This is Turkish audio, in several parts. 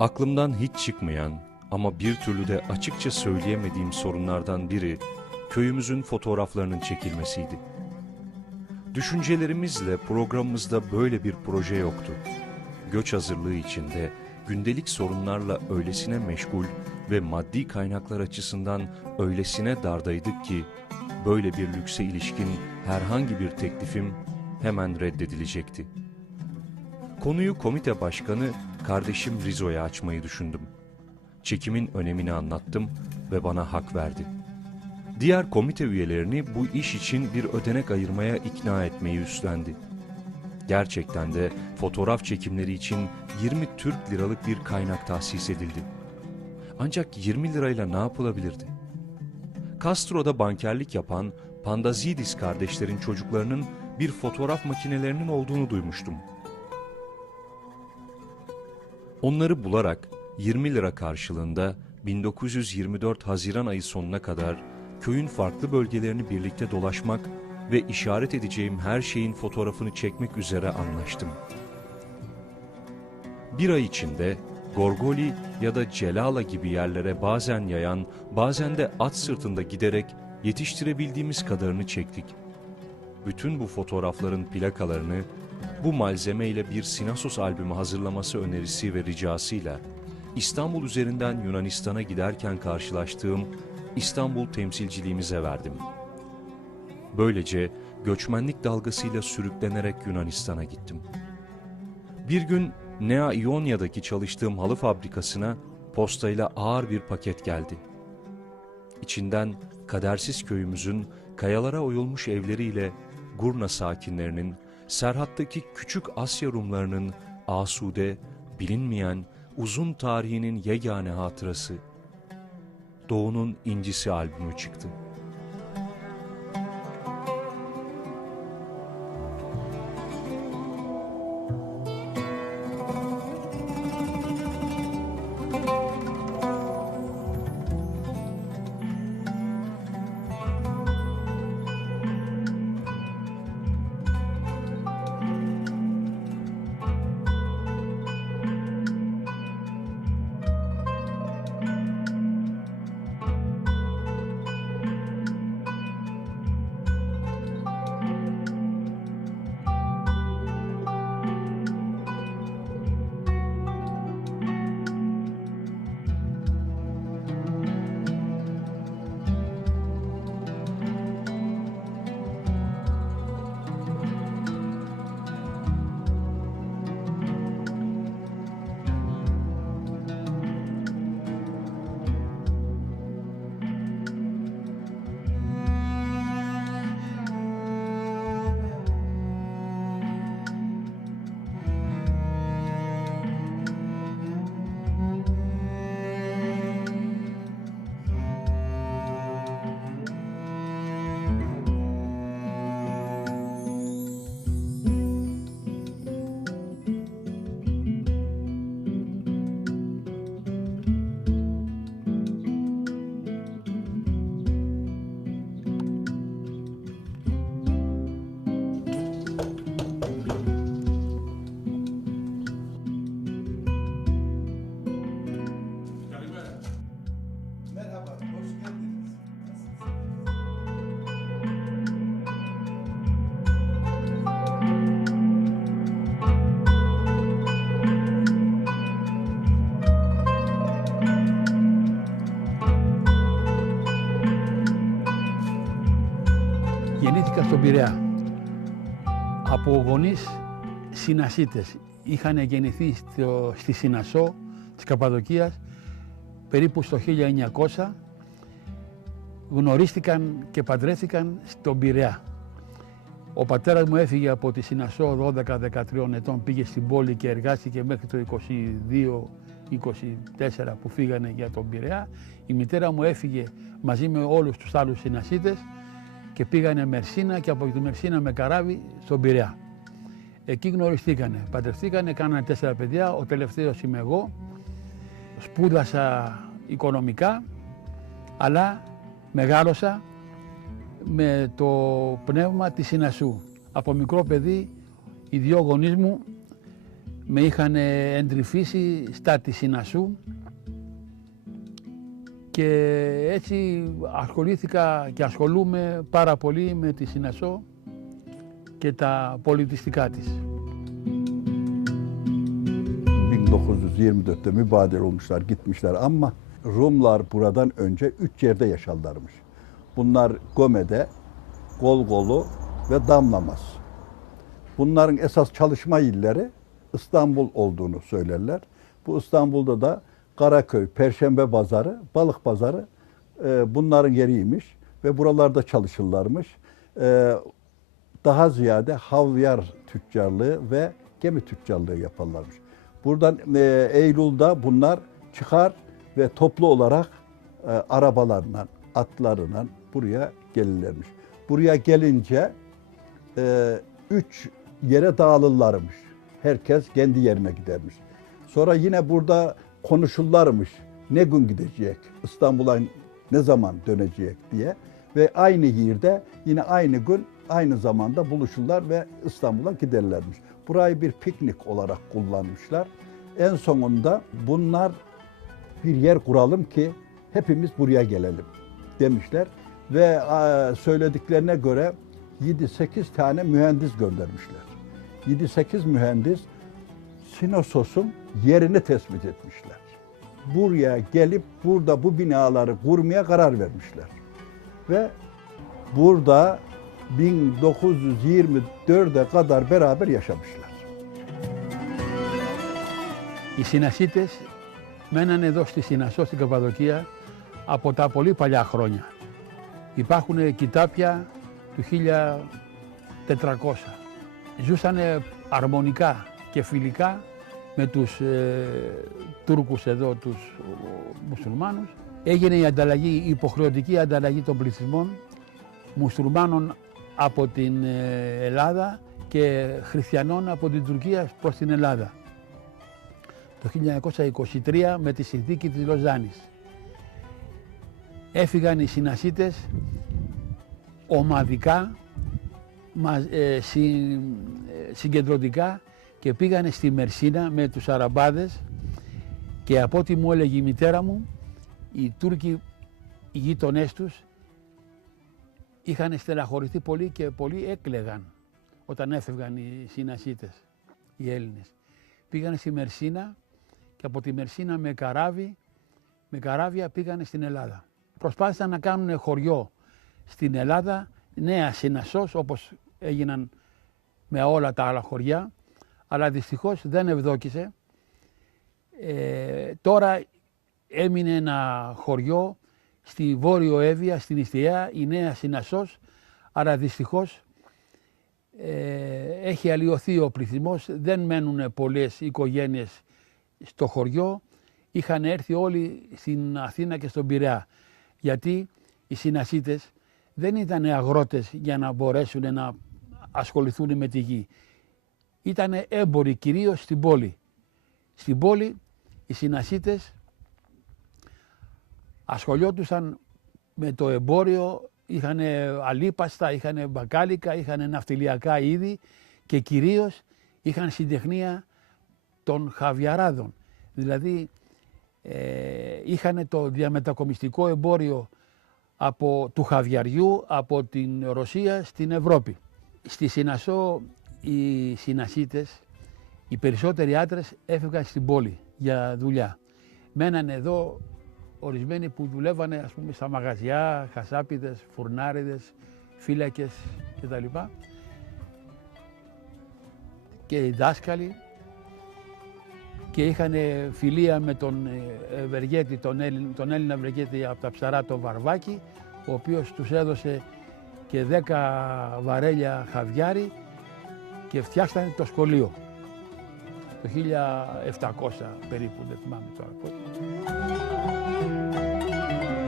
Aklımdan hiç çıkmayan ama bir türlü de açıkça söyleyemediğim sorunlardan biri köyümüzün fotoğraflarının çekilmesiydi. Düşüncelerimizle programımızda böyle bir proje yoktu. Göç hazırlığı içinde gündelik sorunlarla öylesine meşgul ve maddi kaynaklar açısından öylesine dardaydık ki böyle bir lükse ilişkin herhangi bir teklifim hemen reddedilecekti. Konuyu komite başkanı kardeşim Rizo'ya açmayı düşündüm. Çekimin önemini anlattım ve bana hak verdi. Diğer komite üyelerini bu iş için bir ödenek ayırmaya ikna etmeyi üstlendi. Gerçekten de fotoğraf çekimleri için 20 Türk liralık bir kaynak tahsis edildi. Ancak 20 lirayla ne yapılabilirdi? Castro'da bankerlik yapan Pandazidis kardeşlerin çocuklarının bir fotoğraf makinelerinin olduğunu duymuştum. Onları bularak 20 lira karşılığında 1924 Haziran ayı sonuna kadar köyün farklı bölgelerini birlikte dolaşmak ve işaret edeceğim her şeyin fotoğrafını çekmek üzere anlaştım. Bir ay içinde Gorgoli ya da Celala gibi yerlere bazen yayan, bazen de at sırtında giderek yetiştirebildiğimiz kadarını çektik. Bütün bu fotoğrafların plakalarını bu malzemeyle bir Sinasos albümü hazırlaması önerisi ve ricasıyla İstanbul üzerinden Yunanistan'a giderken karşılaştığım İstanbul temsilciliğimize verdim. Böylece göçmenlik dalgasıyla sürüklenerek Yunanistan'a gittim. Bir gün Nea İonya'daki çalıştığım halı fabrikasına postayla ağır bir paket geldi. İçinden kadersiz köyümüzün kayalara oyulmuş evleriyle Gurna sakinlerinin, Serhat'taki küçük Asya Rumlarının asude, bilinmeyen, uzun tarihinin yegane hatırası, Doğu'nun İncisi albümü çıktı. Merhaba, hoş geldiniz. Γεννήθηκα στον Πειραιά από γονείς Συνασίτες. Είχαν γεννηθεί στη Συνασσό της Καπαδοκίας περίπου στο 1900. Γνωρίστηκαν και παντρεύτηκαν στον Πειραιά. Ο πατέρας μου έφυγε από τη Συνασσό 12-13 ετών, πήγε στην πόλη και εργάστηκε μέχρι το 22-24 που φύγανε για τον Πειραιά. Η μητέρα μου έφυγε μαζί με όλους τους άλλους Συνασσίτες και πήγανε Μερσίνα και από τη Μερσίνα με καράβι στον Πειραιά. Εκεί γνωριστήκανε, παντρευτήκανε, κάνανε 4 παιδιά, ο τελευταίος είμαι εγώ. Σπούδασα οικονομικά, αλλά μεγάλωσα με το πνεύμα της Συνασσού. Από μικρό παιδί οι 2 γονείς μου με είχαν εντρυφήσει στα της Συνασσού και έτσι ασχολήθηκα και ασχολούμαι πάρα πολύ με τη Συνασσό και τα πολιτιστικά της. 1924'te mübadele olmuşlar, gitmişler ama Rumlar buradan önce 3 yerde yaşarlarmış. Bunlar Gome'de, Golgolu ve Damlamaz. Bunların esas çalışma illeri İstanbul olduğunu söylerler. Bu İstanbul'da da Karaköy, Perşembe Pazarı, Balık Pazarı bunların yeriymiş ve buralarda çalışırlarmış. Daha ziyade havyar tüccarlığı ve gemi tüccarlığı yaparlarmış. Buradan Eylül'de bunlar çıkar ve toplu olarak arabalarla, atlarla buraya gelirlermiş. Buraya gelince 3 yere dağılırlarmış. Herkes kendi yerine gidermiş. Sonra yine burada konuşurlarmış. Ne gün gidecek, İstanbul'a ne zaman dönecek diye. Ve aynı yerde yine aynı gün, aynı zamanda buluşurlar ve İstanbul'a giderlermiş. Burayı bir piknik olarak kullanmışlar. En sonunda bunlar bir yer kuralım ki hepimiz buraya gelelim demişler. Ve söylediklerine göre 7-8 tane mühendis göndermişler. 7-8 mühendis Sinosos'un yerini tespit etmişler. Buraya gelip burada bu binaları kurmaya karar vermişler. Ve burada 1924'e kadar beraber yaşamışlar. Οι Συνασσίτες μένανε εδώ στη Συνασσό, στην Καπαδοκία, από τα πολύ παλιά χρόνια. Υπάρχουν κοιτάπια του 1400. Ζούσανε αρμονικά και φιλικά με τους Τούρκους εδώ, τους μουσουλμάνους. Έγινε η ανταλλαγή, η υποχρεωτική ανταλλαγή των πληθυσμών μουσουλμάνων από την Ελλάδα και χριστιανών από την Τουρκία προς την Ελλάδα. Το 1923 με τη συνθήκη της Λοζάνης. Έφυγαν οι Συνασσίτες ομαδικά, συγκεντρωτικά και πήγανε στη Μερσίνα με τους Αραμπάδες και από ό,τι μου έλεγε η μητέρα μου, οι Τούρκοι, οι γείτονές τους, είχαν στεναχωρηθεί πολύ και πολλοί έκλαιγαν όταν έφευγαν οι Συνασσίτες, οι Έλληνες. Πήγανε στη Μερσίνα και από τη Μερσίνα με καράβια πήγανε στην Ελλάδα. Προσπάθησαν να κάνουν χωριό στην Ελλάδα, νέα Συνασσός, όπως έγιναν με όλα τα άλλα χωριά, αλλά δυστυχώς δεν ευδόκησε. Τώρα έμεινε ένα χωριό στη Βόρειο Εύβοια, στην Ιστιά, η νέα Συνασσός, αλλά δυστυχώς έχει αλλοιωθεί ο πληθυσμός, δεν μένουν πολλές οικογένειες στο χωριό, είχαν έρθει όλοι στην Αθήνα και στον Πειραιά, γιατί οι Συνασσίτες δεν ήταν αγρότες για να μπορέσουν να ασχοληθούν με τη γη. Ήταν έμποροι κυρίως στην πόλη. Στην πόλη οι Συνασσίτες ασχολιόντουσαν με το εμπόριο, είχαν αλίπαστα, είχαν μπακάλικα, είχαν ναυτιλιακά είδη και κυρίως είχαν συντεχνία των χαβιαράδων. Δηλαδή είχαν το διαμετακομιστικό εμπόριο του χαβιαριού από την Ρωσία στην Ευρώπη. Στη Συνασσό οι Συνασσίτες, οι περισσότεροι άντρες έφευγαν στην πόλη για δουλειά. Μένανε εδώ ορισμένοι που δουλεύανε, ας πούμε, στα μαγαζιά, χασάπιδες, φουρνάριδες, φύλακες κτλ. Και οι δάσκαλοι, και είχαν φιλία με τον Ευεργέτη, τον Έλληνα Ευεργέτη από τα Ψαρά, τον Βαρβάκη, ο οποίος τους έδωσε και 10 βαρέλια χαβιάρι και φτιάξανε το σχολείο. Το 1700 περίπου, δεν θυμάμαι τώρα πότε.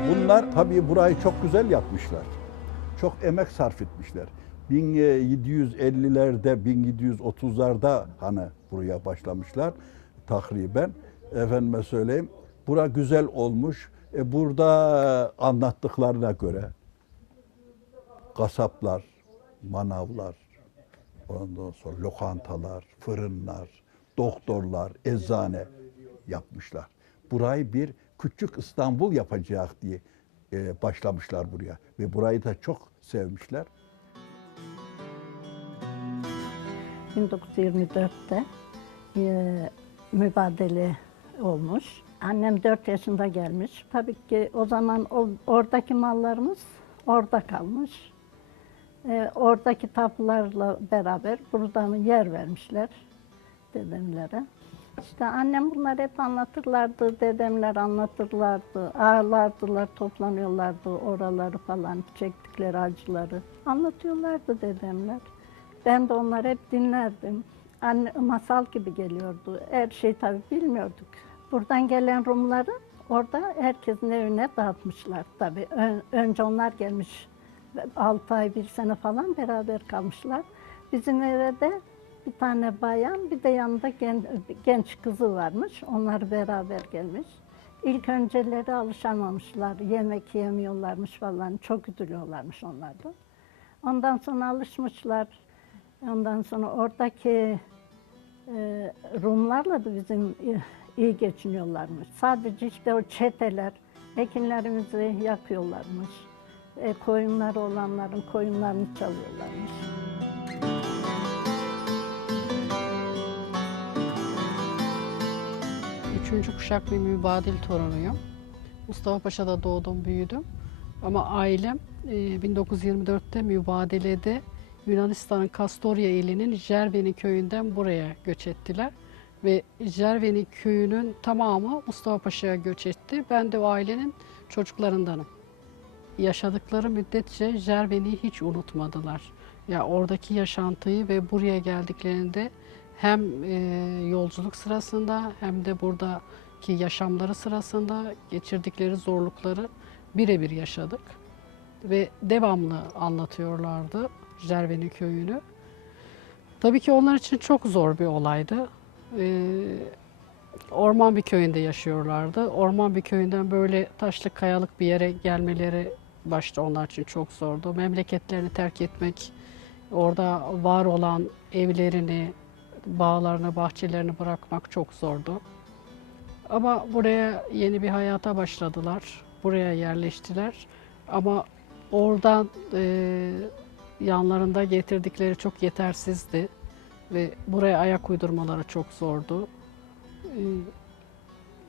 Bunlar tabii burayı çok güzel yapmışlar. Çok emek sarf etmişler. 1750'lerde, 1730'larda hani buraya başlamışlar takriben. Efendime söyleyeyim, bura güzel olmuş. Burada anlattıklarına göre kasaplar, manavlar, ondan sonra lokantalar, fırınlar, doktorlar, eczane yapmışlar. Burayı bir küçük İstanbul yapacak diye başlamışlar buraya. Ve burayı da çok sevmişler. 1924'te mübadele olmuş. Annem 4 yaşında gelmiş. Tabii ki o zaman oradaki mallarımız orada kalmış. Oradaki tapularla beraber buradan yer vermişler dedemlere. İşte annem bunları hep anlatırlardı, dedemler anlatırlardı, ağlardılar, toplanıyorlardı oraları falan, çektikleri acıları. Anlatıyorlardı dedemler. Ben de onları hep dinlerdim. Anne, masal gibi geliyordu. Her şeyi tabii bilmiyorduk. Buradan gelen Rumları orada herkesin evine dağıtmışlar tabii. Önce onlar gelmiş. 6 ay, 1 sene falan beraber kalmışlar. Bizim eve de bir tane bayan, bir de yanında genç kızı varmış. Onlar beraber gelmiş. İlk önceleri alışamamışlar. Yemek yemiyorlarmış falan. Çok üzülüyorlarmış onlar da. Ondan sonra alışmışlar. Ondan sonra oradaki Rumlarla da bizim iyi geçiniyorlarmış. Sadece işte o çeteler ekinlerimizi yakıyorlarmış. Koyunları olanların koyunlarını çalıyorlarmış. Üçüncü kuşak bir mübadil torunuyum. Mustafa Paşa'da doğdum, büyüdüm. Ama ailem 1924'te mübadelede Yunanistan'ın Kastorya ilinin Jerveni köyünden buraya göç ettiler. Ve Jerveni köyünün tamamı Mustafa Paşa'ya göç etti. Ben de o ailenin çocuklarındanım. Yaşadıkları müddetçe Jerveni'yi hiç unutmadılar. Ya oradaki yaşantıyı ve buraya geldiklerinde hem yolculuk sırasında hem de buradaki yaşamları sırasında geçirdikleri zorlukları birebir yaşadık. Ve devamlı anlatıyorlardı Jerveni köyünü. Tabii ki onlar için çok zor bir olaydı. Orman bir köyünde yaşıyorlardı. Orman bir köyünden böyle taşlık kayalık bir yere gelmeleri başta onlar için çok zordu. Memleketlerini terk etmek, orada var olan evlerini, bağlarını, bahçelerini bırakmak çok zordu. Ama buraya yeni bir hayata başladılar. Buraya yerleştiler. Ama oradan yanlarında getirdikleri çok yetersizdi. Ve buraya ayak uydurmaları çok zordu.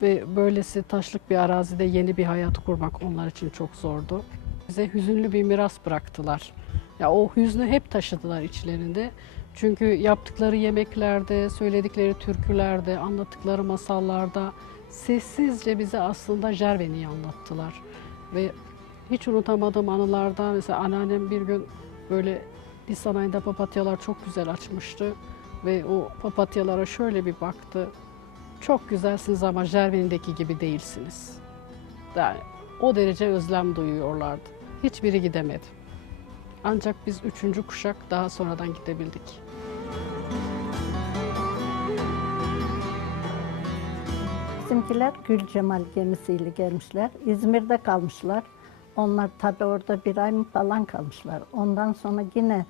Ve böylesi taşlık bir arazide yeni bir hayat kurmak onlar için çok zordu. Bize hüzünlü bir miras bıraktılar. Ya o hüznü hep taşıdılar içlerinde. Çünkü yaptıkları yemeklerde, söyledikleri türkülerde, anlattıkları masallarda sessizce bize aslında Jerveni'yi anlattılar. Ve hiç unutamadığım anılardan mesela anneannem bir gün böyle Nisan ayında papatyalar çok güzel açmıştı. Ve o papatyalara şöyle bir baktı. Çok güzelsiniz ama Jerveni'deki gibi değilsiniz. Yani o derece özlem duyuyorlardı. Hiçbiri gidemedi. Ancak biz 3. kuşak daha sonradan gidebildik. Bizimkiler Gülcemal gemisiyle gelmişler. İzmir'de kalmışlar. Onlar tabii orada 1 ay mı falan kalmışlar. Ondan sonra yine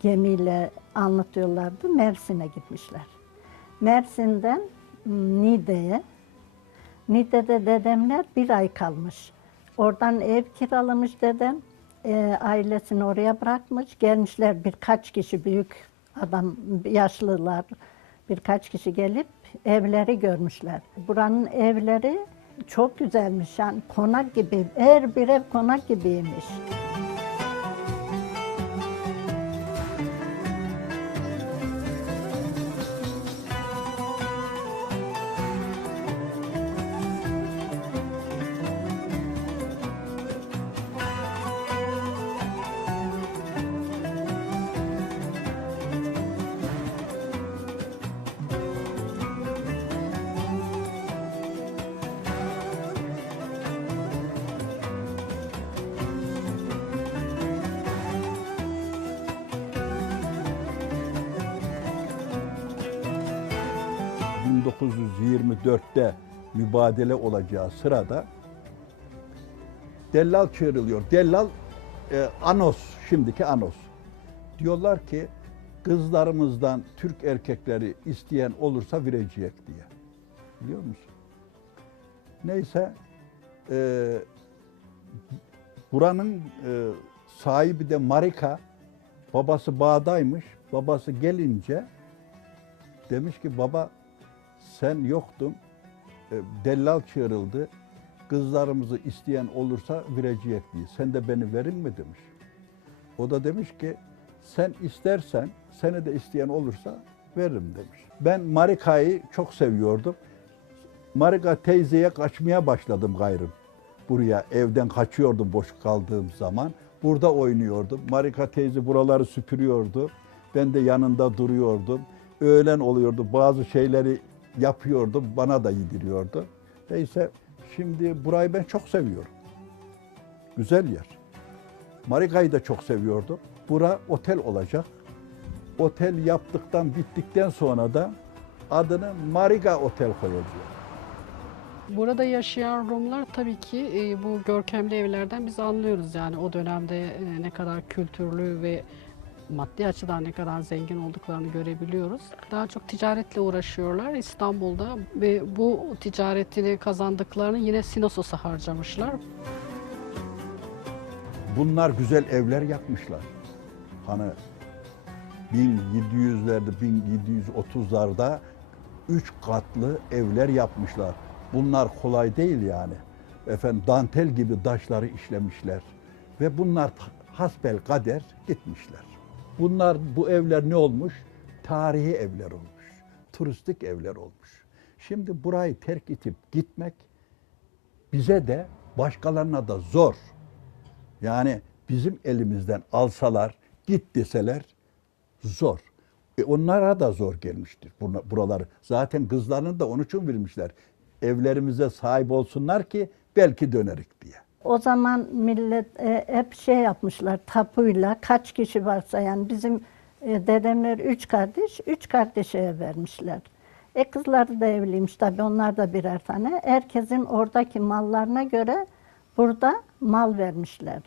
gemiyle anlatıyorlardı. Mersin'e gitmişler. Mersin'den Niğde'ye. Niğde'de dedemler 1 ay kalmış. Oradan ev kiralamış dedem. Ailesini oraya bırakmış. Gelmişler birkaç kişi büyük adam, yaşlılar birkaç kişi gelip evleri görmüşler. Buranın evleri çok güzelmiş. Yani konak gibi, her bir ev konak gibiymiş. ...1924'te mübadele olacağı sırada dellal çağrılıyor. Dellal Anos, şimdiki Anos. Diyorlar ki kızlarımızdan Türk erkekleri isteyen olursa verecek diye. Biliyor musun? Neyse, buranın sahibi de Marika, babası bağdaymış. Babası gelince demiş ki baba sen yoktun, dellal çağırıldı, kızlarımızı isteyen olursa verecek diye. Sen de beni verin mi demiş. O da demiş ki sen istersen, seni de isteyen olursa veririm demiş. Ben Marika'yı çok seviyordum. Marika teyzeye kaçmaya başladım gayrım. Buraya evden kaçıyordum boş kaldığım zaman. Burada oynuyordum. Marika teyze buraları süpürüyordu. Ben de yanında duruyordum. Öğlen oluyordu. Bazı şeyleri yapıyordum. Bana da yediriyordu. Neyse şimdi burayı ben çok seviyorum. Güzel yer. Marika'yı da çok seviyordum. Bura otel olacak. Otel yaptıktan bittikten sonra da adını Marika Otel koyacağız. Burada yaşayan Rumlar tabii ki bu görkemli evlerden biz anlıyoruz yani o dönemde ne kadar kültürlü ve maddi açıdan ne kadar zengin olduklarını görebiliyoruz. Daha çok ticaretle uğraşıyorlar İstanbul'da ve bu ticaretini kazandıklarını yine Sinosos'a harcamışlar. Bunlar güzel evler yapmışlar. Hani 1700'lerde, 1730'larda 3 katlı evler yapmışlar. Bunlar kolay değil yani. Efendim dantel gibi taşları işlemişler. Ve bunlar hasbel kader gitmişler. Bu evler ne olmuş? Tarihi evler olmuş. Turistik evler olmuş. Şimdi burayı terk edip gitmek bize de başkalarına da zor. Yani bizim elimizden alsalar, git deseler zor. Onlara da zor gelmiştir buraları. Zaten kızlarını da onun için vermişler. Evlerimize sahip olsunlar ki belki dönerik diye. O zaman millet hep şey yapmışlar tapuyla kaç kişi varsa yani bizim dedemler 3 kardeş, 3 kardeşe ev vermişler. Kızları da evliymiş tabii onlar da birer tane. Herkesin oradaki mallarına göre burada mal vermişler.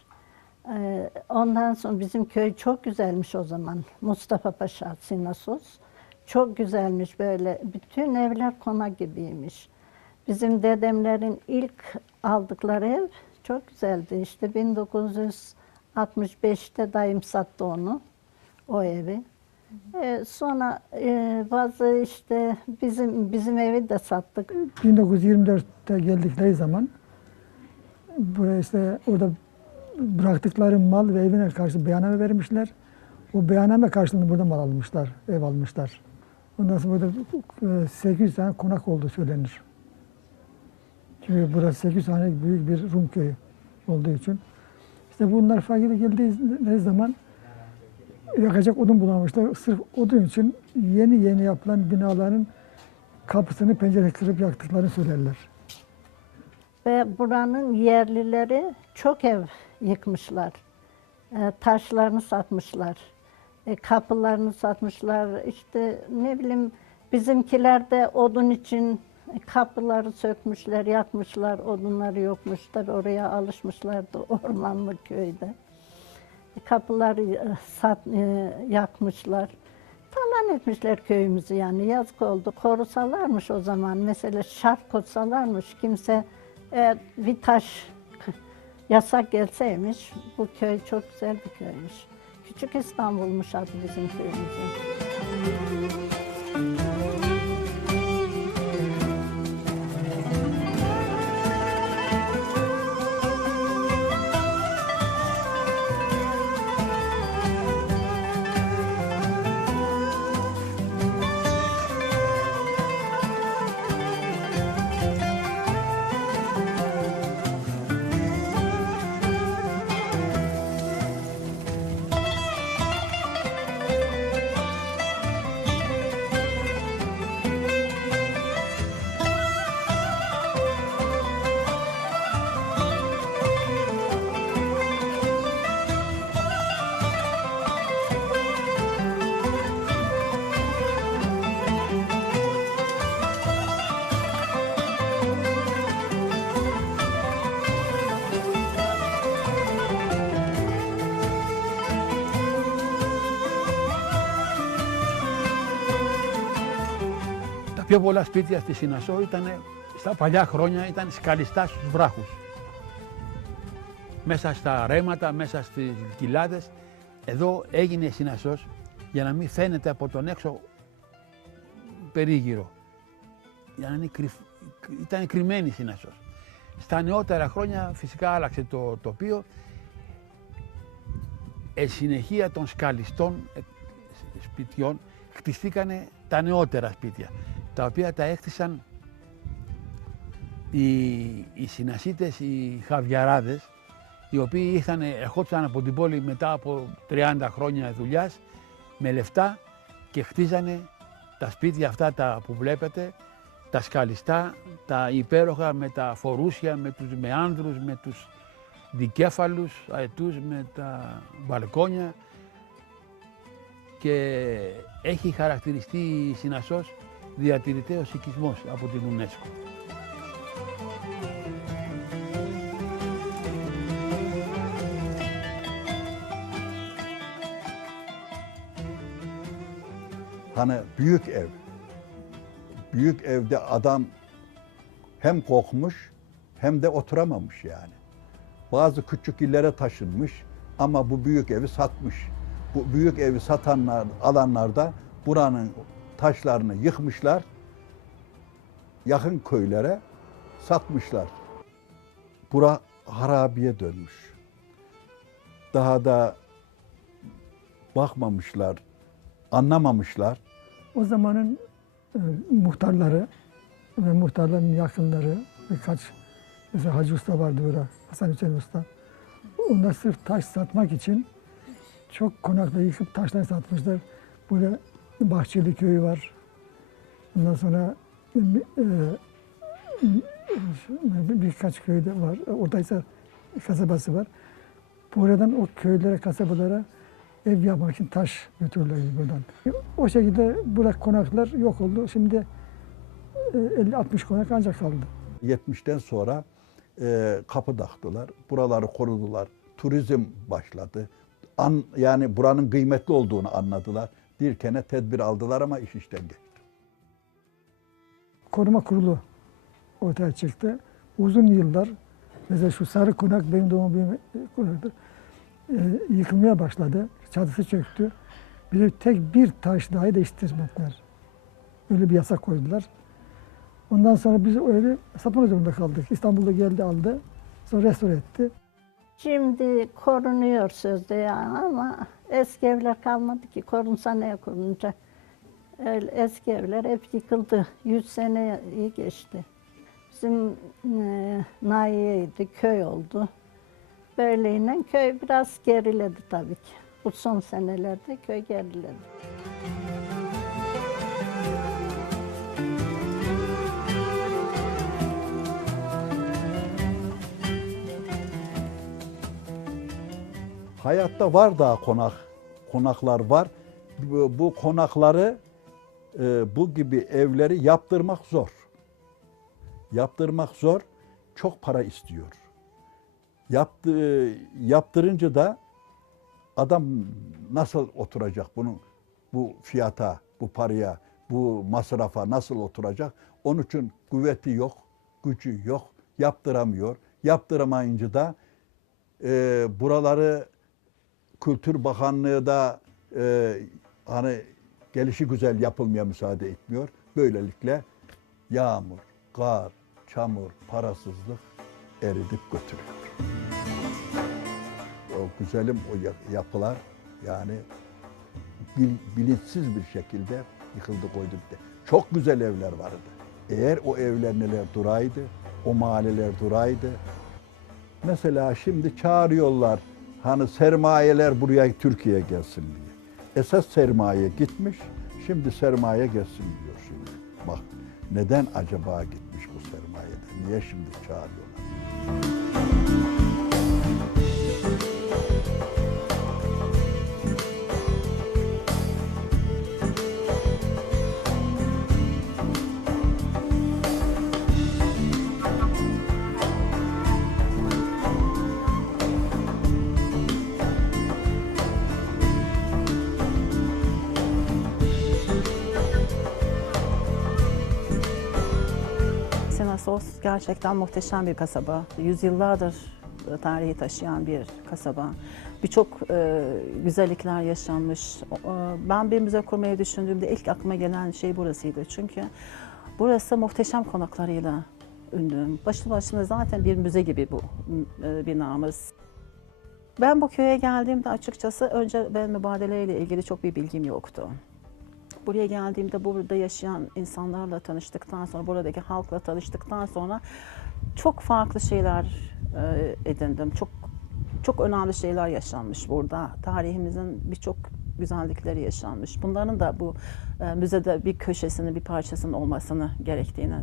Ondan sonra bizim köy çok güzelmiş o zaman. Mustafa Paşa, Sinosos. Çok güzelmiş böyle. Bütün evler konak gibiymiş. Bizim dedemlerin ilk aldıkları ev çok güzeldi. İşte 1965'te dayım sattı onu, o evi. Sonra bazı işte bizim evi de sattık. 1924'te geldikleri zaman buraya işte orada bıraktıkları mal ve evine karşı beyanname vermişler. O beyanname karşılığında burada mal almışlar, ev almışlar. Ondan sonra burada 800 tane konak olduğu söylenir. Çünkü burası 800 tane büyük bir Rum köyü olduğu için. İşte bunlar fakir geldiği zaman yakacak odun bulamamışlar. Sırf odun için yeni yapılan binaların kapısını penceresini kırıp yaktıklarını söylerler. Ve buranın yerlileri çok ev yıkmışlar. Taşlarını satmışlar. Kapılarını satmışlar. İşte ne bileyim bizimkiler de odun için kapıları sökmüşler, yakmışlar. Odunları yokmuş. Tabii oraya alışmışlardı ormanlık köyde. Kapıları yakmışlar. Talan etmişler köyümüzü yani yazık oldu. Korusalarmış o zaman mesela şart koysalarmış kimse bir taş yasak gelseymiş bu köy çok güzel bir köymüş. Küçük İstanbul'muş adı bizim köyümüzün. πιο πολλά σπίτια στη Συνασσό στα παλιά χρόνια ήταν σκαλιστά στους βράχους. Μέσα στα ρέματα, μέσα στις κοιλάδες. Εδώ έγινε η Συνασσός για να μην φαίνεται από τον έξω περίγυρο. Για να είναι ήταν κρυμμένη η Συνασσός. Στα νεότερα χρόνια φυσικά άλλαξε το τοπίο. Συνεχεία των σκαλιστών σπιτιών χτιστήκανε τα νεότερα σπίτια, τα οποία τα έκτισαν οι Συνασσίτες, οι Χαβιαράδες, οι οποίοι ερχόντουσαν από την πόλη μετά από 30 χρόνια δουλειάς με λεφτά και χτίζανε τα σπίτια αυτά που βλέπετε, τα σκαλιστά, τα υπέροχα με τα φορούσια, με τους μεάνδρους, με τους δικέφαλους αετούς, με τα μπαλκόνια, και έχει χαρακτηριστεί η Συνασσός διατηρητέως οικισμός από την UNESCO. Hani büyük ev. Büyük evde adam hem korkmuş hem de oturamamış yani. Bazı küçük illere taşınmış ama bu büyük evi satmış. Bu büyük evi alanlar da buranın taşlarını yıkmışlar, yakın köylere satmışlar. Bura harabiye dönmüş. Daha da bakmamışlar, anlamamışlar. O zamanın muhtarları ve muhtarların yakınları, birkaç, mesela Hacı Usta vardı burada, Hasan Hüseyin Usta. Onlar sırf taş satmak için çok konakla yıkıp taşlar satmışlar. Burada Bahçeli Köyü var. Ondan sonra birkaç köyde var. Oradaysa kasabası var. Buradan o köylere, kasabalara ev yapmak için taş götürürler buradan. O şekilde burada konaklar yok oldu. Şimdi 50-60 konak ancak kaldı. 70'ten sonra kapı taktılar, buraları korudular, turizm başladı. Yani buranın kıymetli olduğunu anladılar. Dirkene tedbir aldılar ama iş işten geçti. Koruma kurulu ortaya çıktı. Uzun yıllar, mesela şu sarı konak benim doğum büyüme konaktır, yıkılmaya başladı. Çatısı çöktü. Tek bir taş dahi değiştirmediler. Öyle bir yasak koydular. Ondan sonra biz o evi satmak zorunda kaldık. İstanbul'da geldi aldı. Sonra restore etti. Şimdi korunuyor sözde yani ama eski evler kalmadı ki. Korunsa neye korunacak? Öyle eski evler hep yıkıldı. 100 seneyi geçti. Bizim nahiyeydi, köy oldu. Böyleyle köy biraz geriledi tabii ki. Bu son senelerde köy geriledi. Hayatta var daha konaklar var. Bu konakları, bu gibi evleri yaptırmak zor. Yaptırmak zor, çok para istiyor. Yaptırınca da adam nasıl oturacak bu fiyata, bu paraya, bu masrafa nasıl oturacak? Onun için kuvveti yok, gücü yok, yaptıramıyor. Yaptıramayınca da buraları Kültür Bakanlığı da hani gelişigüzel yapılmaya müsaade etmiyor. Böylelikle yağmur, kar, çamur, parasızlık eridip götürüyor. O güzelim o yapılar yani bilinçsiz bir şekilde yıkıldı koydu gitti. Çok güzel evler vardı. Eğer o evler neler duraydı, o mahalleler duraydı. Mesela şimdi çağırıyorlar hani sermayeler buraya Türkiye'ye gelsin diye. Esas sermaye gitmiş, şimdi sermaye gelsin diyor şimdi. Bak neden acaba gitmiş bu sermayede? Niye şimdi çağırıyorlar? Assos gerçekten muhteşem bir kasaba. Yüzyıllardır tarihi taşıyan bir kasaba. Birçok güzellikler yaşanmış. Ben bir müze kurmayı düşündüğümde ilk aklıma gelen şey burasıydı. Çünkü burası muhteşem konaklarıyla ünlü. Başlı başına zaten bir müze gibi bu binamız. Ben bu köye geldiğimde açıkçası önce ben mübadeleyle ilgili çok bir bilgim yoktu. Buraya geldiğimde burada yaşayan insanlarla tanıştıktan sonra, buradaki halkla tanıştıktan sonra çok farklı şeyler edindim. Çok önemli şeyler yaşanmış burada. Tarihimizin birçok güzellikleri yaşanmış. Bunların da bu müzede bir köşesinin, bir parçasının olmasını gerektiğini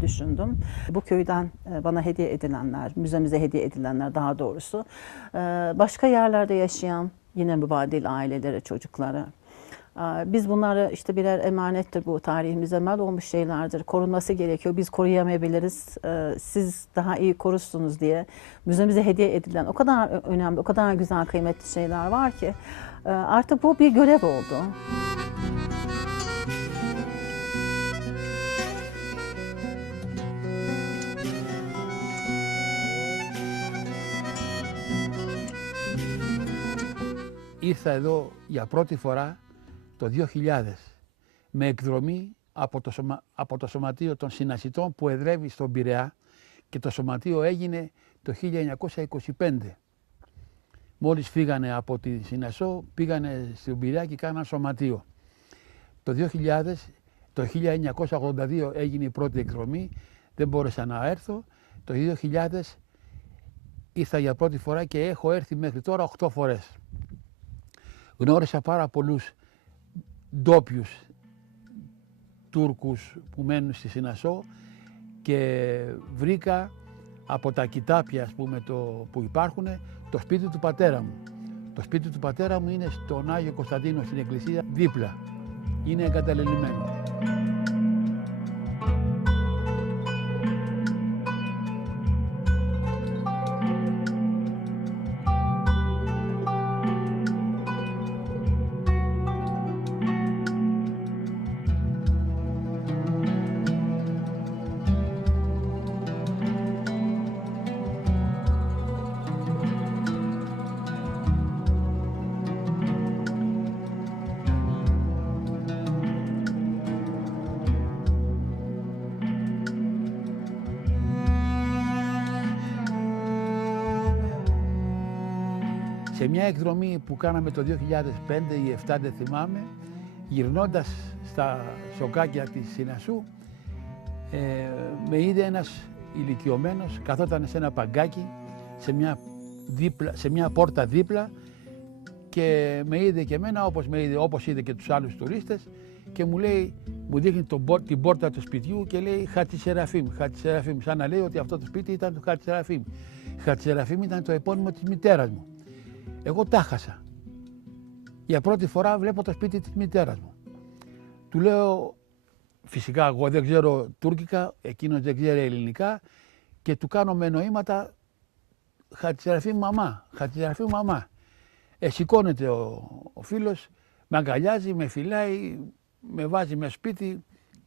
düşündüm. Bu köyden bana hediye edilenler, müzemize hediye edilenler daha doğrusu, başka yerlerde yaşayan yine mübadil aileleri, çocukları. Biz bunları işte birer emanettir, bu tarihimize mal olmuş şeylerdir. Korunması gerekiyor. Biz koruyamayabiliriz. Siz daha iyi korursunuz diye müzemize hediye edilen o kadar önemli, o kadar güzel, kıymetli şeyler var ki artık bu bir görev oldu. Ήρθα εδώ για πρώτη φορά το 2000 με εκδρομή από το Σωματείο των Συνασιτών που εδρεύει στον Πειραιά και το Σωματείο έγινε το 1925. Μόλις φύγανε από τη Συνασό, πήγανε στον Πειραιά και κάναν σωματείο. Το 2000, το 1982 έγινε η πρώτη εκδρομή, δεν μπόρεσα να έρθω. Το 2000 ήρθα για πρώτη φορά και έχω έρθει μέχρι τώρα 8 φορές. Γνώρισα πάρα πολλούς ντόπιους Τούρκους που μένουν στη Συνασό και βρήκα από τα κοιτάπια, ας πούμε, που υπάρχουν, το σπίτι του πατέρα μου. Το σπίτι του πατέρα μου είναι στον Άγιο Κωνσταντίνο, στην εκκλησία δίπλα. Είναι εγκαταλελειμμένο. Σε μια εκδρομή που κάναμε το 2005 ή 2007, δεν θυμάμαι, γυρνώντας στα σοκάκια της Συνασού, με είδε ένας ηλικιωμένος, καθόταν σε ένα παγκάκι, σε μια πόρτα δίπλα και με είδε και εμένα όπως είδε και τους άλλους τουρίστες και μου λέει, μου δείχνει την πόρτα του σπιτιού και λέει Χατσισεραφείμ, σαν να λέει ότι αυτό το σπίτι ήταν του Χατσισεραφείμ. Χατσισεραφείμ ήταν το επώνυμο της μητέρας μου. Εγώ τα χάσα. Για πρώτη φορά βλέπω το σπίτι της μητέρας μου. Του λέω, φυσικά εγώ δεν ξέρω τουρκικά, εκείνος δεν ξέρει ελληνικά και του κάνω με νοήματα Χατσισεραφείμ μαμά, Χατσισεραφείμ μαμά. Σηκώνεται ο φίλος, με αγκαλιάζει, με φυλάει, με βάζει με σπίτι,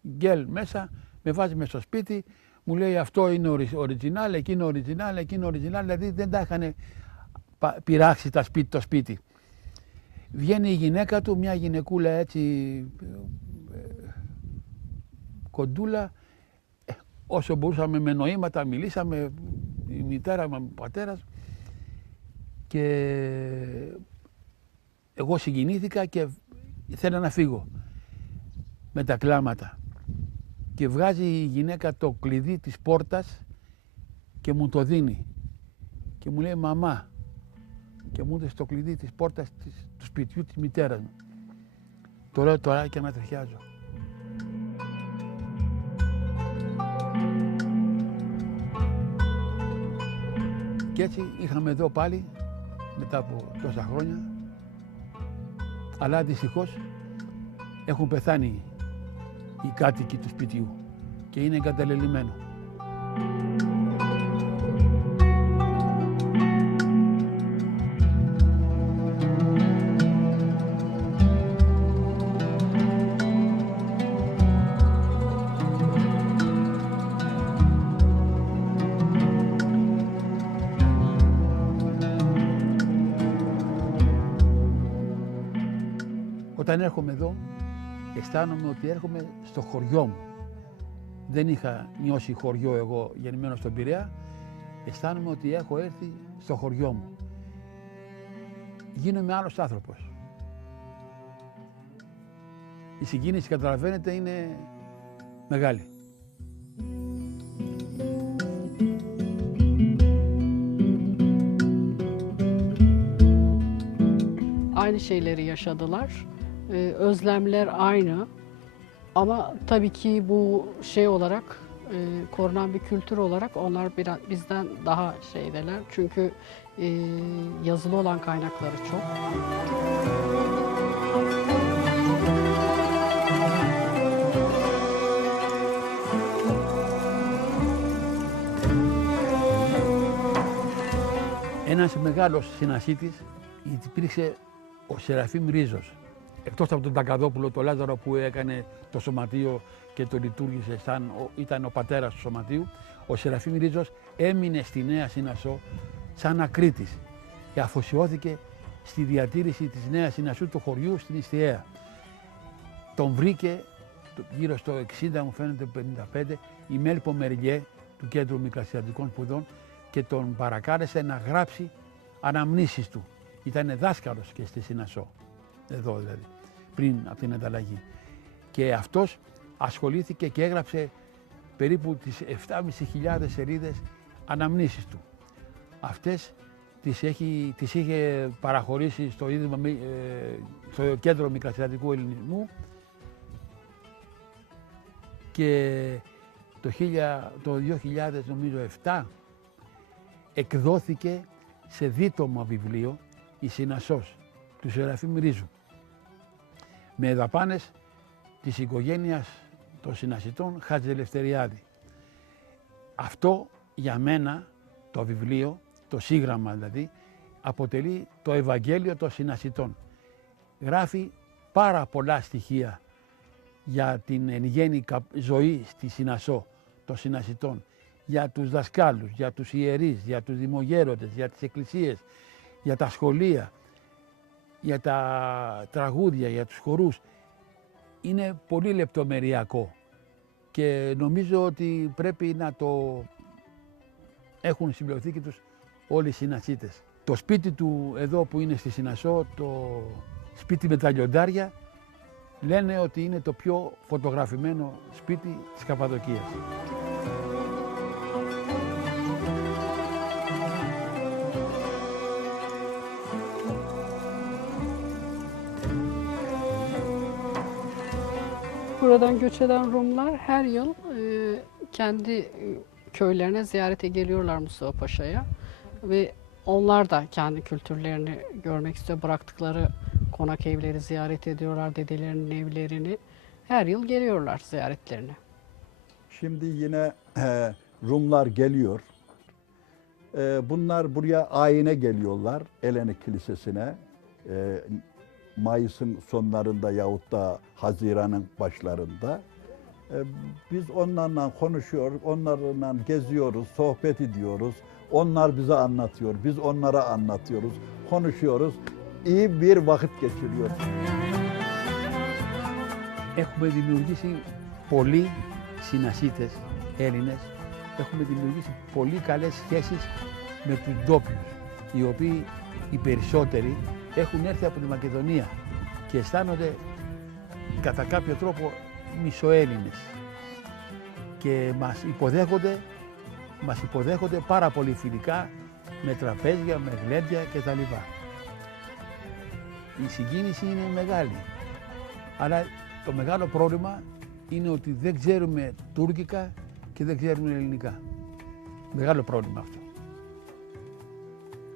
γκέλ μέσα, με βάζει με στο σπίτι, μου λέει αυτό είναι original, εκείνο original, εκείνο original, δηλαδή δεν τα είχαν πειράξει το σπίτι. Βγαίνει η γυναίκα του, μια γυναικούλα έτσι κοντούλα, όσο μπορούσαμε με νοήματα μιλήσαμε, η μητέρα μου, ο πατέρας, και εγώ συγκινήθηκα και ήθελα να φύγω με τα κλάματα. Και βγάζει η γυναίκα το κλειδί της πόρτας και μου το δίνει. Και μου λέει μαμά. Και μου έδωσε το κλειδί της πόρτας του σπιτιού της μητέρας μου. Το λέω τώρα και ανατριχιάζω. Και έτσι ήρθαμε εδώ πάλι μετά από τόσα χρόνια, αλλά δυστυχώς έχουν πεθάνει οι κάτοικοι του σπιτιού και είναι εγκαταλελειμμένο. Όταν έρχομαι εδώ, αισθάνομαι ότι έρχομαι στο χωριό μου. Δεν είχα νιώσει χωριό εγώ γεννημένο στον Πειραιά. Αισθάνομαι ότι έχω έρθει στο χωριό μου. Γίνομαι άλλος άνθρωπος. Η συγκίνηση, καταλαβαίνετε, είναι μεγάλη. Aynı şeyleri yaşadılar. Özlemler aynı. Ama tabii ki bu şey olarak korunan bir kültür olarak onlar biraz bizden daha şeydeler. Çünkü yazılı olan kaynakları çok. Ένας μεγάλος συνασίτης υπήρξε ο Σεραφείμ Ρίζος. Εκτός από τον Τακαδόπουλο, τον Λάζαρο που έκανε το σωματείο και το λειτουργήσε ήταν ο πατέρας του σωματείου, ο Σεραφείμ Ρίζος έμεινε στη Νέα Συνασσό σαν ακρίτης και αφοσιώθηκε στη διατήρηση της Νέας Συνασσού του χωριού στην Ιστιαία. Τον βρήκε γύρω στο 60, μου φαίνεται 55, η Μέλπο Μεριέ του Κέντρου Μικρασιατικών Σπουδών και τον παρακάλεσε να γράψει αναμνήσεις του. Ήταν δάσκαλος και στη Συνασσό, εδώ δηλαδή, πριν από την ανταλλαγή. Και αυτός ασχολήθηκε και έγραψε περίπου τις 7.500 σελίδες αναμνήσεις του. Αυτές τις είχε παραχωρήσει στο, στο Κέντρο Μικρασιατικού Ελληνισμού και το 2007 εκδόθηκε σε δίτομα βιβλίο η Συνασσός του Σεραφείμ Ρίζου με δαπάνες της οικογένειας των Συνασσιτών Χατζελευθεριάδη. Αυτό για μένα το βιβλίο, το σύγγραμμα δηλαδή, αποτελεί το Ευαγγέλιο των Συνασσιτών. Γράφει πάρα πολλά στοιχεία για την εν γέννη ζωή στη Συνασσό των Συνασσιτών, για τους δασκάλους, για τους ιερείς, για τους δημογέροντες, για τις εκκλησίες, για τα σχολεία, για τα τραγούδια, για τους χορούς. Είναι πολύ λεπτομεριακό και νομίζω ότι πρέπει να το έχουν στην βιβλιοθήκη τους όλοι οι Συνασσίτες. Το σπίτι του εδώ που είναι στη Συνασσό, το σπίτι με τα λιοντάρια, λένε ότι είναι το πιο φωτογραφημένο σπίτι της Καπαδοκίας. Buradan göç eden Rumlar her yıl kendi köylerine ziyarete geliyorlar Mustafa Paşa'ya ve onlar da kendi kültürlerini görmek istiyor. Bıraktıkları konak evleri ziyaret ediyorlar, dedelerinin evlerini. Her yıl geliyorlar ziyaretlerine. Şimdi yine Rumlar geliyor. Bunlar buraya ayine geliyorlar, Elenik Kilisesi'ne. Mayıs'ın sonlarında yahut da Haziran'ın başlarında. Biz onlarla konuşuyoruz, onlarla geziyoruz, sohbet ediyoruz. Onlar bize anlatıyor, biz onlara anlatıyoruz, konuşuyoruz. İyi bir vakit geçiriyoruz. Έχουμε δημιουργήσει πολλοί συνασσίτες Έλληνες, έχουμε δημιουργήσει πολύ καλές σχέσεις με τους ντόπιους, οι οποίοι οι περισσότεροι έχουν έρθει από τη Μακεδονία και αισθάνονται κατά κάποιο τρόπο μισοέλληνες και μας υποδέχονται πάρα πολύ φιλικά με τραπέζια, με γλέντια κτλ. Η συγκίνηση είναι μεγάλη, αλλά το μεγάλο πρόβλημα είναι ότι δεν ξέρουμε τουρκικά και δεν ξέρουμε ελληνικά. Μεγάλο πρόβλημα αυτό.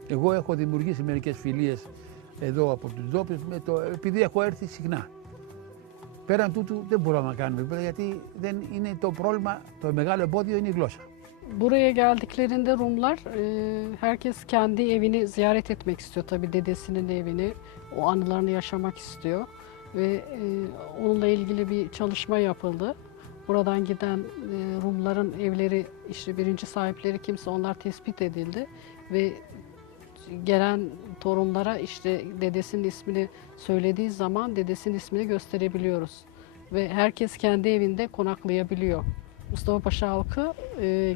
Εγώ έχω δημιουργήσει μερικές φιλίες εδώ από τους ντόπιους επειδή έχω έρθει συχνά. Πέραν τούτου δεν μπορούμε να κάνουμε, γιατί δεν είναι το πρόβλημα, το μεγάλο εμπόδιο είναι η γλώσσα. Buraya geldiklerinde Rumlar herkes kendi evini ziyaret etmek istiyor. Tabii dedesinin evini, o anılarını yaşamak istiyor. Ve onunla ilgili bir çalışma yapıldı. Buradan giden Rumların evleri, işte birinci sahipleri kimse onlar tespit edildi. Ve gelen torunlara işte dedesinin ismini söylediği zaman dedesinin ismini gösterebiliyoruz. Ve herkes kendi evinde konaklayabiliyor. Mustafa Paşa halkı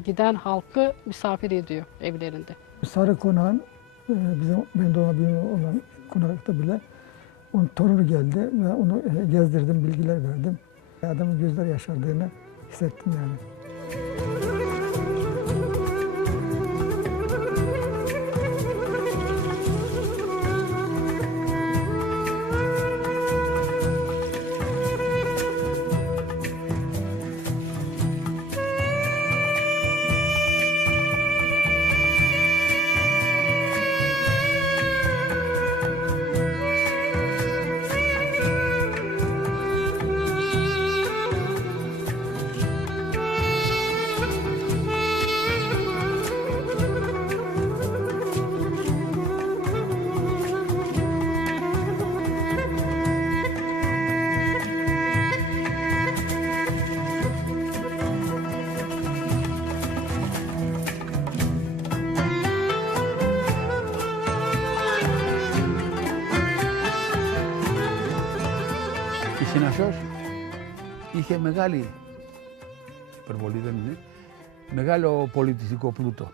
giden halkı misafir ediyor evlerinde. Sarı Konağın benim doğma büyüme olan konakta bile onun torunu geldi ve onu gezdirdim, bilgiler verdim. Adamın gözleri yaşardığını hissettim yani. Η Συνασσός είχε μεγάλη, υπερβολή δεν είναι, μεγάλο πολιτιστικό πλούτο.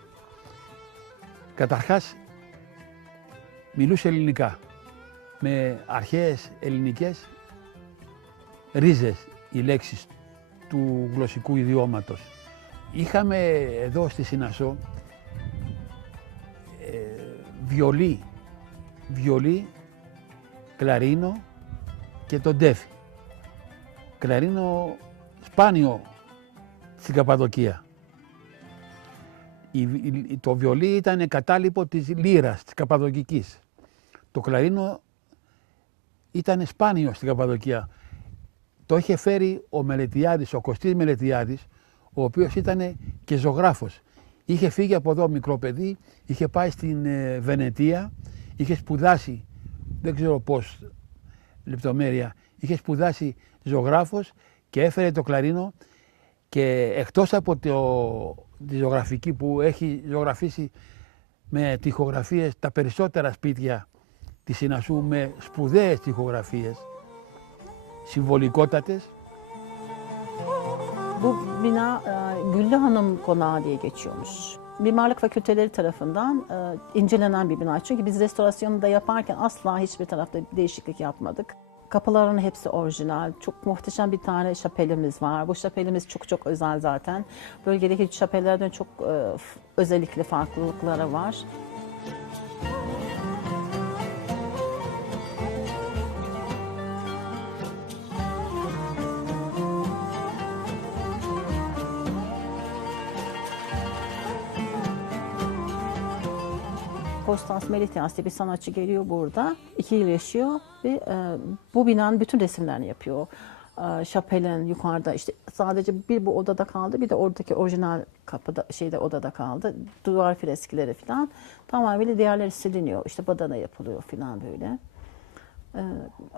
Καταρχάς, μιλούσε ελληνικά, με αρχαίες ελληνικές ρίζες οι λέξεις του γλωσσικού ιδιώματος. Είχαμε εδώ στη Συνασσό βιολί, κλαρίνο και τον τέφι. Κλαρίνο σπάνιο στην Καπαδοκία. Το βιολί ήταν κατάλοιπο της λύρας, της Καπαδοκικής. Το κλαρίνο ήταν σπάνιο στην Καπαδοκία. Το είχε φέρει ο Μελετιάδης, ο Κωστής Μελετιάδης, ο οποίος ήταν και ζωγράφος. Είχε φύγει από εδώ μικρό παιδί, είχε πάει στην Βενετία, είχε σπουδάσει, δεν ξέρω πώς λεπτομέρεια, είχε σπουδάσει ζωγράφος και έφερε το κλαρίνο και εκτός από τη ζωγραφική που έχει ζωγραφίσει με τοιχογραφίες τα περισσότερα σπίτια της Συνασσού με σπουδαίες τοιχογραφίες, συμβολικότατες. Bu bina Güllü Hanım Konağı diye geçiyormuş. Mimarlık fakülteleri tarafından incelenen bir bina. Çünkü biz restorasyonunu da yaparken asla hiçbir tarafta değişiklik yapmadık. Kapıların hepsi orijinal. Çok muhteşem bir tane şapelimiz var. Bu şapelimiz çok çok özel zaten. Bölgedeki şapellerden çok özellikle farklılıkları var. Kostas Meletias diye bir sanatçı geliyor burada. 2 yıl yaşıyor ve bu binanın bütün resimlerini yapıyor. Şapelin yukarıda işte sadece bir bu odada kaldı, bir de oradaki orijinal kapıda odada kaldı. Duvar freskileri falan tamamıyla diğerleri siliniyor. İşte badana yapılıyor falan böyle.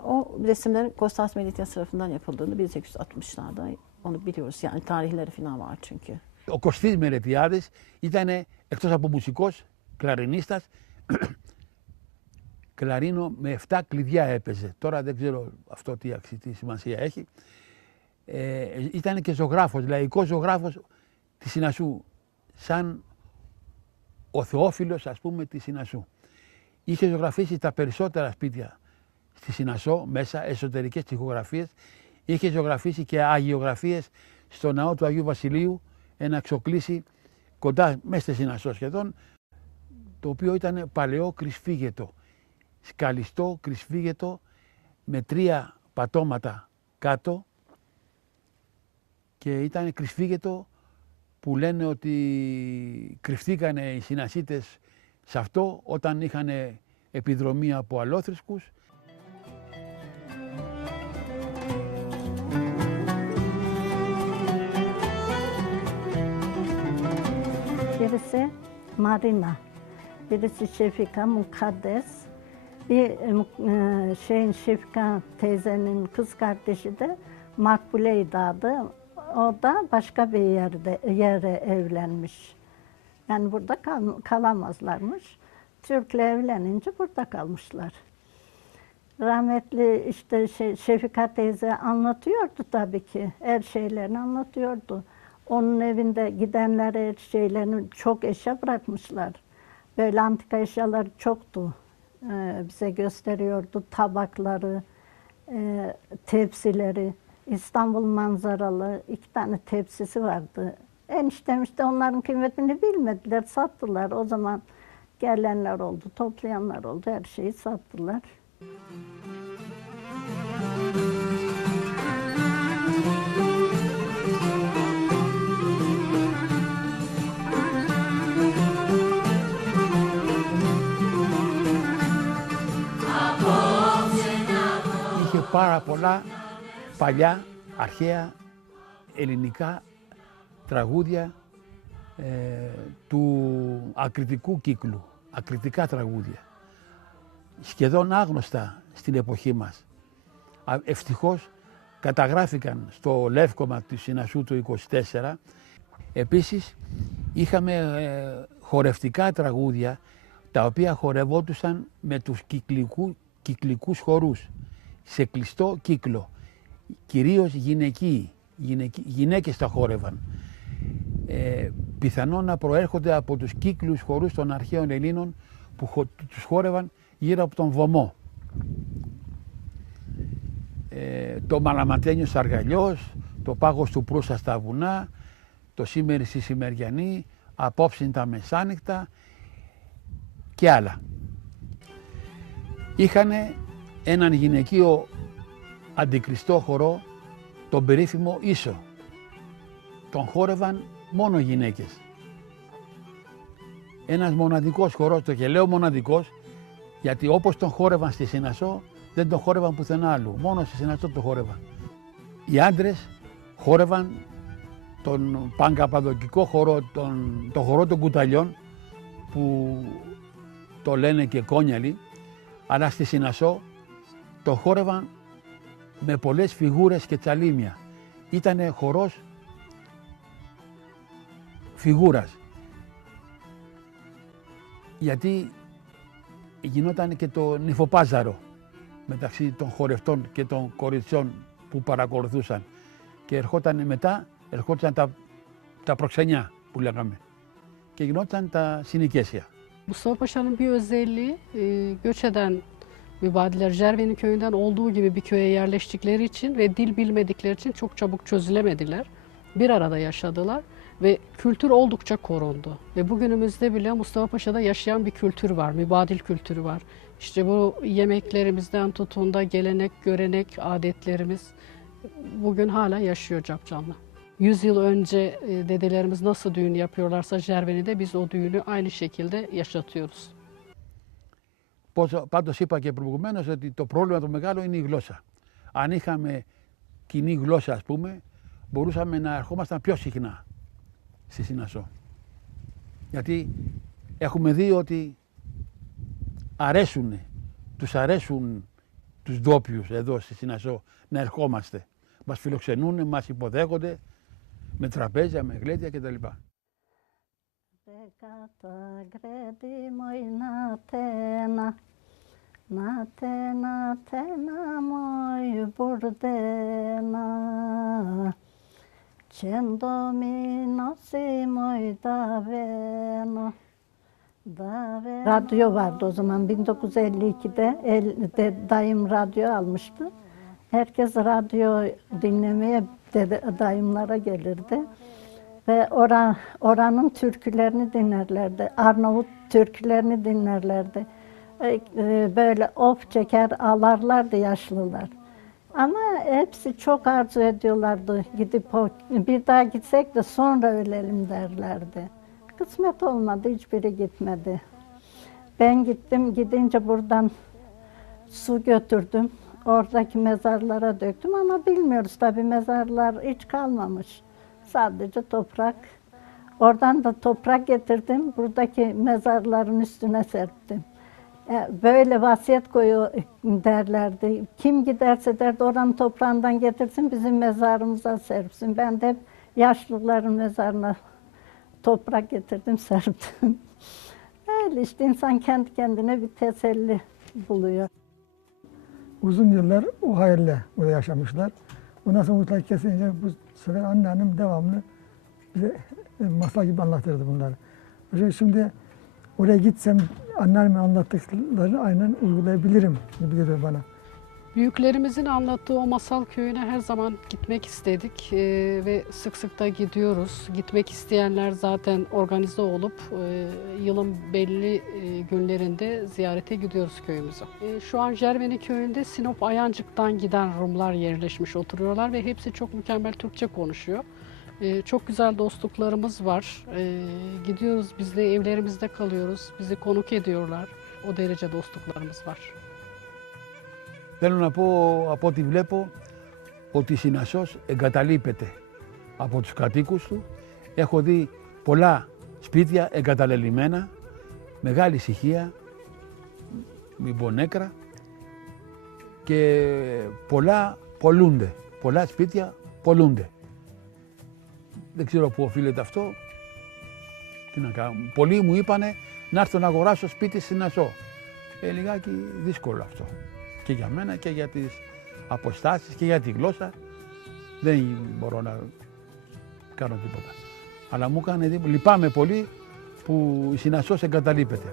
O resimlerin Kostas Meletias tarafından yapıldığını 1860'larda onu biliyoruz. Yani tarihleri falan var çünkü. Ο Κωστής Μελετιάδης ήταν εκτός από μουσικός, κλαρινίστας, κλαρίνο με 7 κλειδιά έπαιζε. Τώρα δεν ξέρω αυτό τι σημασία έχει. Ήταν και ζωγράφος, λαϊκός ζωγράφος της Συνασσού, σαν ο Θεόφιλος ας πούμε της Συνασσού. Είχε ζωγραφίσει τα περισσότερα σπίτια στη Συνασσό μέσα, εσωτερικές τοιχογραφίες. Είχε ζωγραφίσει και αγιογραφίες στο ναό του Αγίου Βασιλείου, ένα ξοκλήσι κοντά μέσα στη Συνασσό σχεδόν, το οποίο ήταν παλαιό κρυσφύγετο, σκαλιστό κρυσφύγετο με 3 πατώματα κάτω και ήταν κρυσφύγετο που λένε ότι κρυφτήκανε οι Συνασσίτες σε αυτό όταν είχαν επιδρομή από αλόθρησκους. Birisi Marina, birisi Şefika Mukaddes. Şefika teyzenin kız kardeşi de Makbule'ydi adı. O da başka bir yere evlenmiş. Yani burada kalamazlarmış. Türk'le evlenince burada kalmışlar. Rahmetli işte Şefika teyze anlatıyordu tabii ki. Her şeylerini anlatıyordu. Onun evinde gidenler her şeylerini çok eşya bırakmışlar. Böyle antika eşyaları çoktu. Bize gösteriyordu tabakları, tepsileri. İstanbul manzaralı 2 tane tepsisi vardı. Eniştem işte onların kıymetini bilmediler, sattılar. O zaman gelenler oldu, toplayanlar oldu, her şeyi sattılar. Είχε πάρα πολλά παλιά, αρχαία, ελληνικά τραγούδια του ακριτικού κύκλου, ακριτικά τραγούδια. Σχεδόν άγνωστα στην εποχή μας. Ευτυχώς καταγράφηκαν στο Λεύκομα του Συνασσού του 24. Επίσης είχαμε χορευτικά τραγούδια τα οποία χορευόντουσαν με τους κυκλικούς χορούς σε κλειστό κύκλο. Κυρίως γυναίκες τα χόρευαν. Πιθανόν να προέρχονται από τους κύκλους χορούς των αρχαίων Ελλήνων που τους χόρευαν γύρω από τον βωμό. Το Μαλαματένιος Αργαλιός, το Πάγος του Προύσα στα βουνά, το Σήμερι στη Σημεριανή, Απόψιν τα μεσάνυχτα και άλλα. Είχανε έναν γυναικείο αντικριστό χορό, τον περίφημο Ίσο. Τον χόρευαν μόνο γυναίκες. Ένας μοναδικός χορός, το και λέω μοναδικός, γιατί όπως τον χόρευαν στη Συνασσό, δεν τον χόρευαν πουθενά άλλου. Μόνο στη Συνασσό τον χόρευαν. Οι άντρες χόρευαν τον παγκαπαδοκικό χορό, τον χορό των κουταλιών, που το λένε και κόνιαλοι, αλλά στη Συνασσό τον χόρευαν με πολλές φιγούρες και τσαλίμια. Ήτανε χορός φιγούρας. Γιατί γινόταν και το νυφοπάζαρο μεταξύ των χορευτών και των κοριτσιών που παρακολουθούσαν. Και ερχόταν τα προξενιά που λέγαμε. Και γινόταν τα συνοικέσια. Mustafa Paşa'nın bir özelliği göç eden mübadiller Cerveni köyünden olduğu gibi bir köye yerleştikleri için ve dil bilmedikleri için çok çabuk çözülemediler. Bir arada yaşadılar ve kültür oldukça korundu. Ve bugünümüzde bile Mustafa Paşa'da yaşayan bir kültür var, mübadil kültürü var. İşte bu yemeklerimizden tutun da gelenek, görenek, adetlerimiz bugün hala yaşıyor capcanlı. 100 yıl önce dedelerimiz nasıl düğün yapıyorlarsa Cerveni'de biz o düğünü aynı şekilde yaşatıyoruz. Πάντως είπα και προηγουμένως ότι το πρόβλημα το μεγάλο είναι η γλώσσα. Αν είχαμε κοινή γλώσσα, ας πούμε, μπορούσαμε να ερχόμασταν πιο συχνά στη Συνασσό. Γιατί έχουμε δει ότι τους αρέσουν τους ντόπιους εδώ στη Συνασσό να ερχόμαστε. Μας φιλοξενούν, μας υποδέχονται με τραπέζια, με γλέντια κτλ. Radyo vardı o zaman 1952'de dayım radyo almıştı. Herkes radyo dinlemeye dayımlara gelirdi. Ve oranın türkülerini dinlerlerdi. Arnavut türkülerini dinlerlerdi. Böyle of çeker ağlarlardı yaşlılar. Ama hepsi çok arzu ediyorlardı. Gidip bir daha gitsek de sonra ölelim derlerdi. Kısmet olmadı, hiçbiri gitmedi. Ben gittim, gidince buradan su götürdüm. Oradaki mezarlara döktüm ama bilmiyoruz tabii mezarlar hiç kalmamış. Sadece toprak. Oradan da toprak getirdim, buradaki mezarların üstüne serptim. Böyle vasiyet koyu derlerdi. Kim giderse derdi oranın toprağından getirsin, bizim mezarımıza serpsin. Ben de hep yaşlıların mezarına toprak getirdim, serptim. Öyle işte insan kendi kendine bir teselli buluyor. Uzun yıllar o hayalle burada yaşamışlar. Ondan sonra umutlar kesince bu sefer anneannem devamlı bize masal gibi anlatırdı bunları. Şimdi oraya gitsem anneannemin anlattıklarını aynen uygulayabilirim gibi geliyor bana. Büyüklerimizin anlattığı o masal köyüne her zaman gitmek istedik ve sık sık da gidiyoruz. Gitmek isteyenler zaten organize olup yılın belli günlerinde ziyarete gidiyoruz köyümüze. Şu an Jerveni köyünde Sinop Ayancık'tan giden Rumlar yerleşmiş oturuyorlar ve hepsi çok mükemmel Türkçe konuşuyor. Çok güzel dostluklarımız var. Gidiyoruz, biz de evlerimizde kalıyoruz. Bizi konuk ediyorlar. O derece dostluklarımız var. Θέλω να πω από ό,τι βλέπω ότι η Συνασσός εγκαταλείπεται από τους κατοίκους του. Έχω δει πολλά σπίτια εγκαταλελειμμένα, μεγάλη ησυχία, μην πω νέκρα και πολλά πολλούνται. Πολλά σπίτια πολλούνται. Δεν ξέρω πού οφείλεται αυτό. Τι να κάνω. Πολλοί μου είπανε να έρθω να αγοράσω σπίτι στη Συνασσό. Λιγάκι δύσκολο αυτό. Και για μένα και για τις αποστάσεις και για τη γλώσσα δεν μπορώ να κάνω τίποτα. Αλλά μου έκανε εντύπωση, λυπάμαι πολύ που η Συνασσός εγκαταλείπεται.